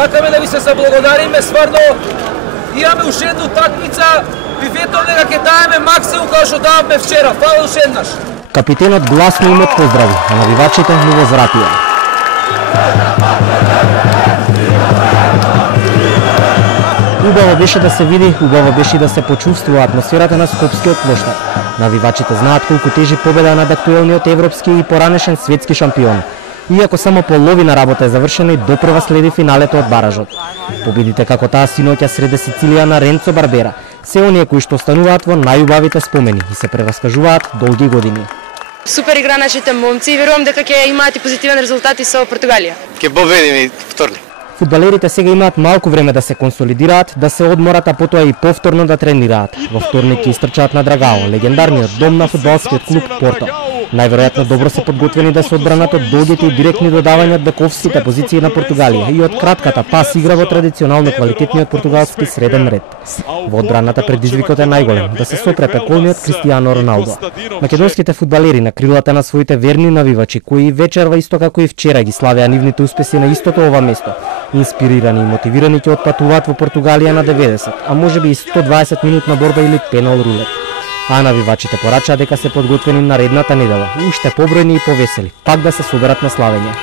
Сакаме да ви се заблагодариме, стварно имаме уште една такмица, ви ветувам дека ќе даваме максимум како што дававме вчера. Фала уште еднаш. Капитенот гласно им поздрави, а навивачите му возвратија. Убаво беше да се види, убаво беше да се почувствува атмосферата на Скопскиот плоштад. Навивачите знаат колку тежи победа над актуелниот европски и поранешен светски шампион. Иако само половина работа е завршена и допрва следи финалето од баражот. Победите како таа синоќа среде Сицилија на Ренцо Барбера се оние кои што остануваат во најубавите спомени и се прераскажуваат долги години. Супер игра нашите момци и верувам дека ќе имаат и позитивен резултат и со Португалија. Ќе победиме и вторник. Фудбалерите сега имаат малку време да се консолидираат, да се одморат, а потоа и повторно да тренираат. Во вторник ќе истрчаат на Драгао, легендарниот дом на фудбалскиот клуб Порто. Најверојатно добро се подготвени да се одбранат од долгите и директни додавања од бековските позиции на Португалија и од кратката пас игра во традиционално квалитетниот португалски среден ред. Во одбраната предизвикот е најголем, да се сопре пеколниот Кристијано Роналдо. Македонските фудбалери на крилата на своите верни навивачи, кои вечерва исто како и вчера ги славеа нивните успеси на истото ова место, инспирирани и мотивирани ќе отпатуваат во Португалија на 90, а можеби и 120 минутна борба или пенал рулет. А навивачите порачаа дека се подготвени наредната недела, уште побројни и повесели, пак да се соберат на славење.